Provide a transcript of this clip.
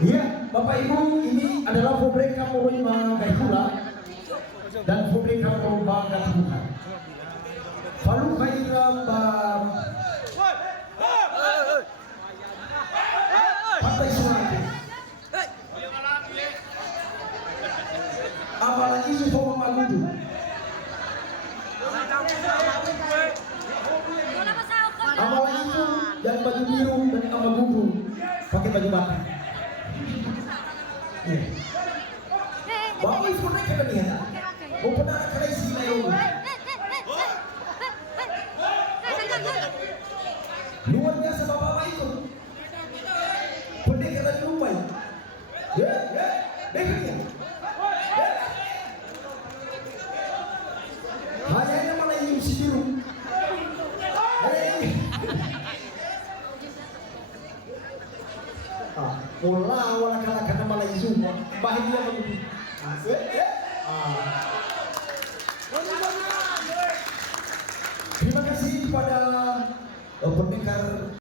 Iya, Bapak Ibu, ini adalah Fabrika Morima Gaihula dan Fabrika Morima Gatubuka. Falu Kaira Pantai Sungai. Apalagi Sufoma Magudu. Amalan itu yang baju biru dan sama gugu pakai baju batik. Bapak Ibu naik ke dunia. Mau pernah kali sih main. Luar biasa Bapak itu. Pendekar dari Lumbai. Ya, dengar. Hanya mana yang si biru. Mula wala kala malah izuma bahagia begitu. Terima kasih kepada pendekar